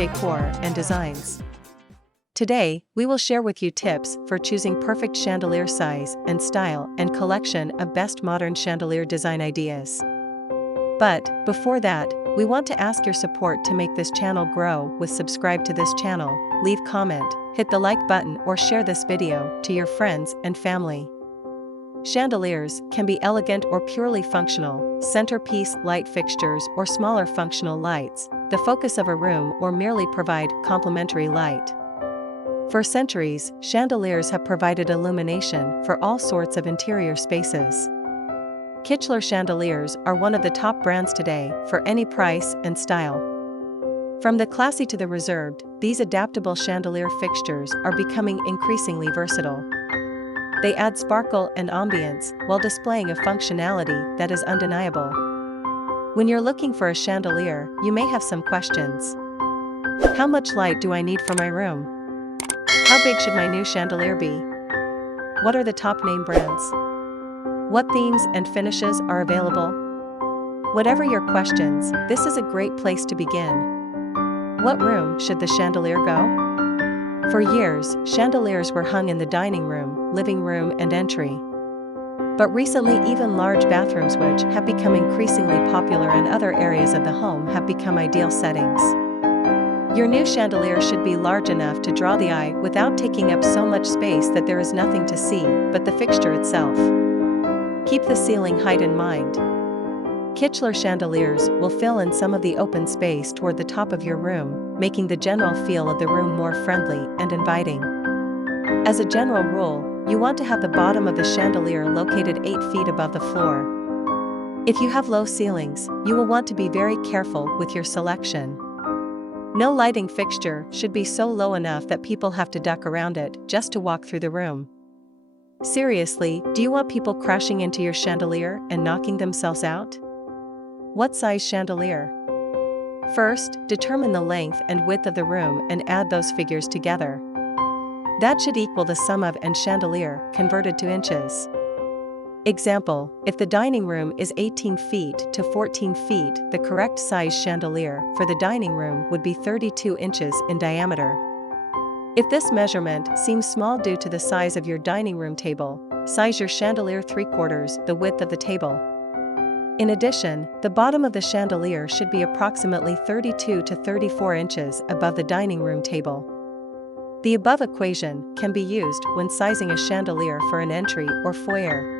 decor and designs. Today, we will share with you tips for choosing perfect chandelier size and style and collection of best modern chandelier design ideas. But, before that, we want to ask your support to make this channel grow with subscribe to this channel, leave comment, hit the like button or share this video to your friends and family. Chandeliers can be elegant or purely functional, centerpiece light fixtures or smaller functional lights, the focus of a room or merely provide complementary light. For centuries, chandeliers have provided illumination for all sorts of interior spaces. Kichler Chandeliers are one of the top brands today for any price and style. From the classy to the reserved, these adaptable chandelier fixtures are becoming increasingly versatile. They add sparkle and ambience while displaying a functionality that is undeniable. When you're looking for a chandelier, you may have some questions. How much light do I need for my room? How big should my new chandelier be? What are the top name brands? What themes and finishes are available? Whatever your questions, this is a great place to begin. What room should the chandelier go? For years, chandeliers were hung in the dining room, living room and entry. But recently even large bathrooms, which have become increasingly popular in other areas of the home, have become ideal settings. Your new chandelier should be large enough to draw the eye without taking up so much space that there is nothing to see but the fixture itself. Keep the ceiling height in mind. Kichler chandeliers will fill in some of the open space toward the top of your room, making the general feel of the room more friendly and inviting. As a general rule, you want to have the bottom of the chandelier located 8 feet above the floor. If you have low ceilings, you will want to be very careful with your selection. No lighting fixture should be so low enough that people have to duck around it just to walk through the room. Seriously, do you want people crashing into your chandelier and knocking themselves out? What size chandelier? First, determine the length and width of the room and add those figures together. That should equal the sum of and chandelier converted to inches. Example, if the dining room is 18 feet to 14 feet, the correct size chandelier for the dining room would be 32 inches in diameter. If this measurement seems small due to the size of your dining room table, size your chandelier 3/4 the width of the table. In addition, the bottom of the chandelier should be approximately 32 to 34 inches above the dining room table. The above equation can be used when sizing a chandelier for an entry or foyer.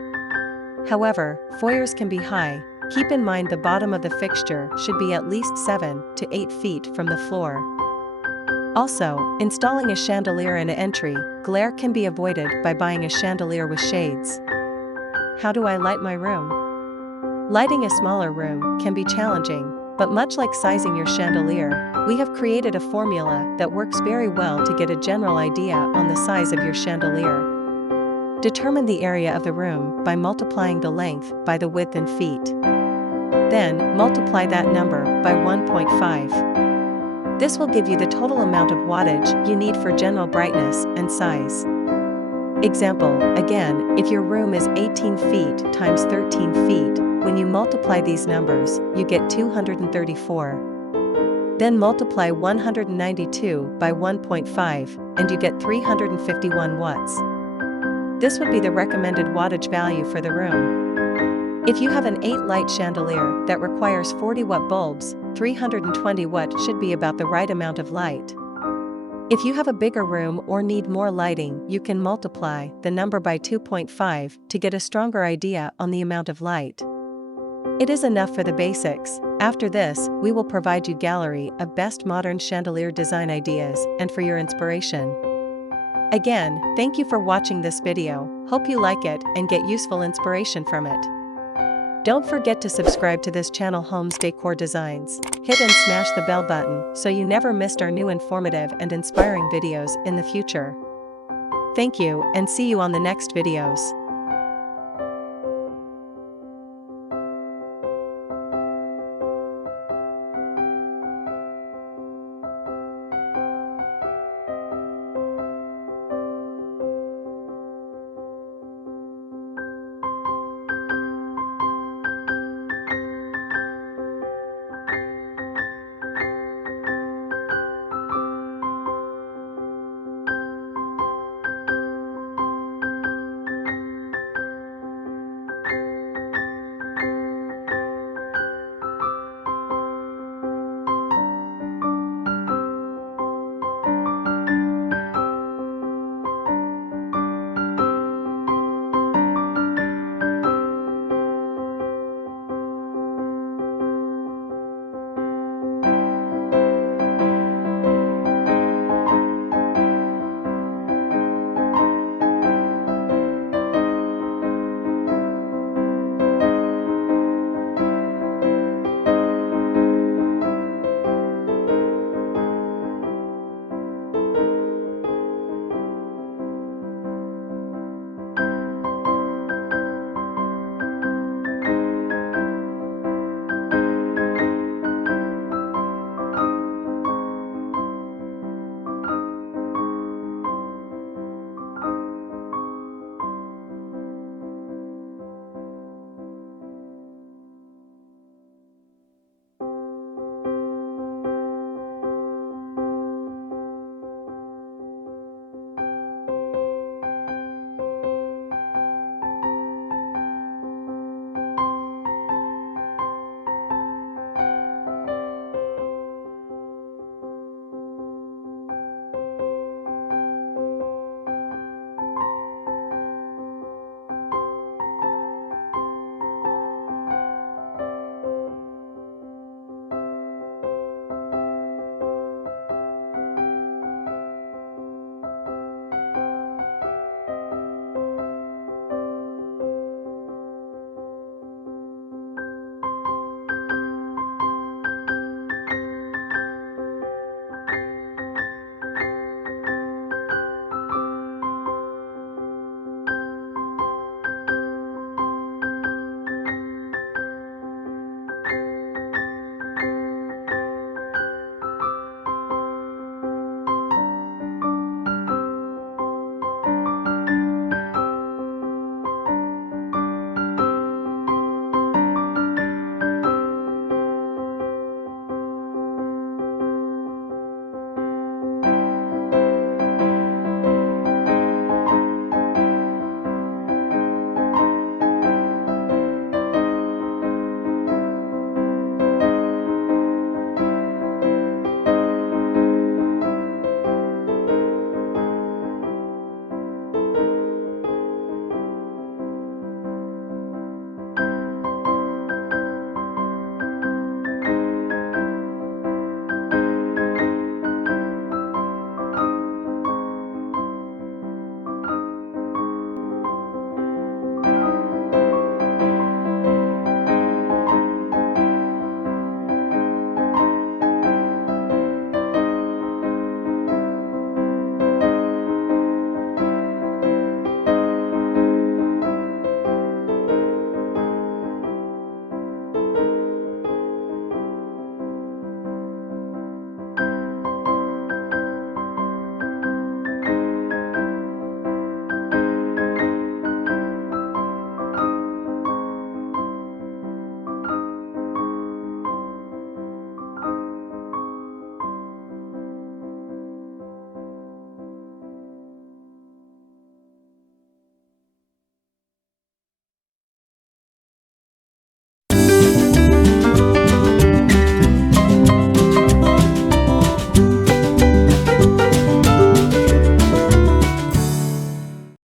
However, foyers can be high. Keep in mind the bottom of the fixture should be at least 7 to 8 feet from the floor. Also, installing a chandelier in an entry, glare can be avoided by buying a chandelier with shades. How do I light my room? Lighting a smaller room can be challenging, but much like sizing your chandelier, we have created a formula that works very well to get a general idea on the size of your chandelier. Determine the area of the room by multiplying the length by the width in feet. Then, multiply that number by 1.5. This will give you the total amount of wattage you need for general brightness and size. Example, again, if your room is 18 feet times 13 feet, when you multiply these numbers, you get 234. Then multiply 192 by 1.5, and you get 351 watts. This would be the recommended wattage value for the room. If you have an 8-light chandelier that requires 40-watt bulbs, 320 watt should be about the right amount of light. If you have a bigger room or need more lighting, you can multiply the number by 2.5 to get a stronger idea on the amount of light. It is enough for the basics. After this, we will provide you gallery of best modern chandelier design ideas and for your inspiration. Again, thank you for watching this video. Hope you like it and get useful inspiration from it. Don't forget to subscribe to this channel Homes Decor Designs. Hit and smash the bell button so you never missed our new informative and inspiring videos in the future. Thank you and see you on the next videos.